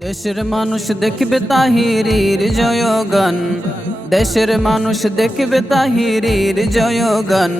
দেশের মানুষ দেখবে তাহিরির জয়গান, দেশের মানুষ দেখবে তাহিরির জয়গান।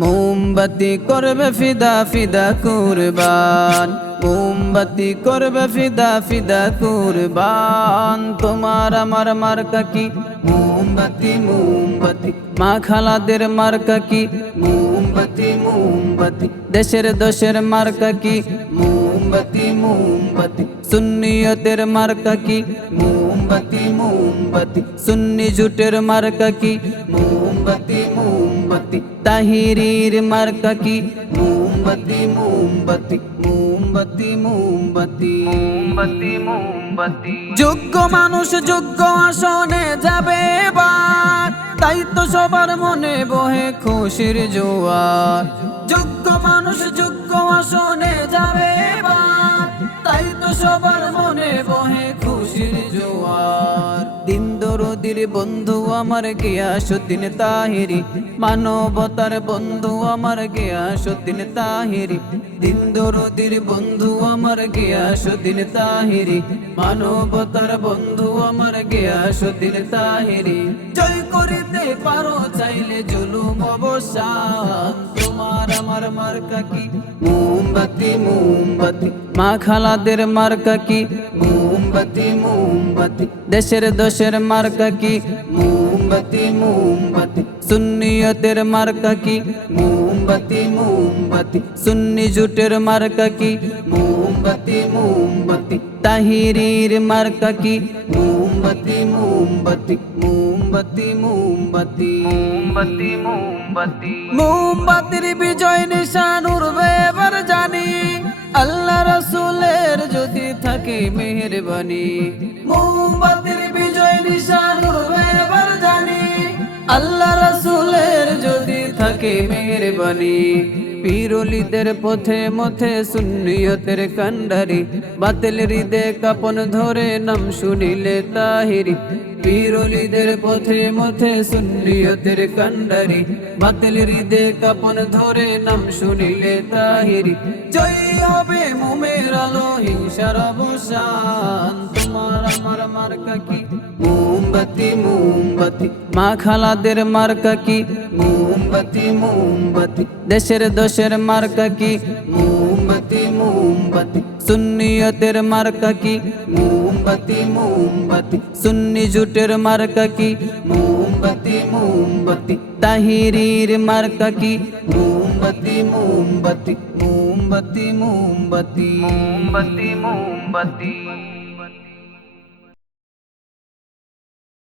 মোমবাতি করবে ফিদা ফিদা কুরবান, মোমবাতি করবে ফিদা ফিদা কুরবান। তোমার আমার মার্কা কি? মোমবাতি মোমবাতি। মা খালাদের মার্কা কি? মোমবাতি মোমবাতি। দেশের দশের মার্কা কি? মোমবাতি মোমবাতি। সুন্নিয়তের মার্কা কি? মোমবাতি মোমবাতি। সুন্নি জুটের মার্কা কি? মোমবাতি মোমবাতি। তাহিরির মার্কা কি? মোমবাতি মোমবাতি। মোমবাতি মোমবাতি। মোমবাতি মোমবাতি। যোগ্য মানুষ যোগ্য আসনে যাবে এবার, তাই তো সবার মনে বহে খুশির জোয়ার। যোগ্য মানুষ যোগ্য আসনে যাবে এবার, তাই তো সবার মনে বহে খুশির জোয়ার। দিন দরদির বন্ধু আমার গিয়াসউদ্দিন তাহিরি, মানবতার বন্ধু আমার গিয়াসউদ্দিন তাহিরি। দিন দরদির বন্ধু আমার গিয়াসউদ্দিন তাহিরি, মানবতার বন্ধু আমার গিয়াসউদ্দিন তাহিরি। জয় করিতে পারো চাইলে জুলুম অবসান, তোমার আমার মার্কা কি? মোমবাতি মোমবাতি। মা খালাদের মার্কা কি? মোমবাতি মোমবাতি। দেশের দশের মার্কা কি? মোমবাতি মোমবাতি। সুন্নিয়তের মার্কা কি? মোমবাতি মোমবাতি। সুন্নি জুটের মার্কা কি? মোমবাতি মোমবাতি। তাহিরির মার্কা কি? মোমবাতি মোমবাতি। মোমবাতি মোমবাতি। মোমবাতি মোমবাতি। মোমবাতির বিজয় নিশান উড়বে এবার জানি, আল্লাহ রাসূলের যদি থাকে মেহেরবানি। মোমবাতির বিজয় নিশান উড়বে এবার জানি, আল্লাহ রাসূলের যদি থাকে মেহেরবানি। পীর ওলিদের পথে মথে সুন্নিয়তের কান্ডারি, বাতিল হৃদে কাপন ধরে নাম শুনিলে তাহিরি। পীর ওলিদের পথে মথে সুন্নিয়তের কান্ডারি, বাতিল হৃদে কাপন ধরে নাম শুনিলে তাহিরি। জয়ী হবে মোমের আলো হিংসার অবসান, তোমার আমার মার্কা কি? মোমবাতি মোমবাতি। মা খালাদের মার্কা কি? মোমবাতি মোমবাতি। দেশের দশের মার্কা কি? মোমবাতি মোমবাতি। সুন্নিয়তের মার্কা কি? মোমবাতি মোমবাতি। সুন্নি জুটের মার্কা কি? মোমবাতি মোমবাতি। তাহিরির মার্কা কি? মোমবাতি মোমবাতি। মোমবাতি মোমবাতি। মোমবাতি মোমবাতি।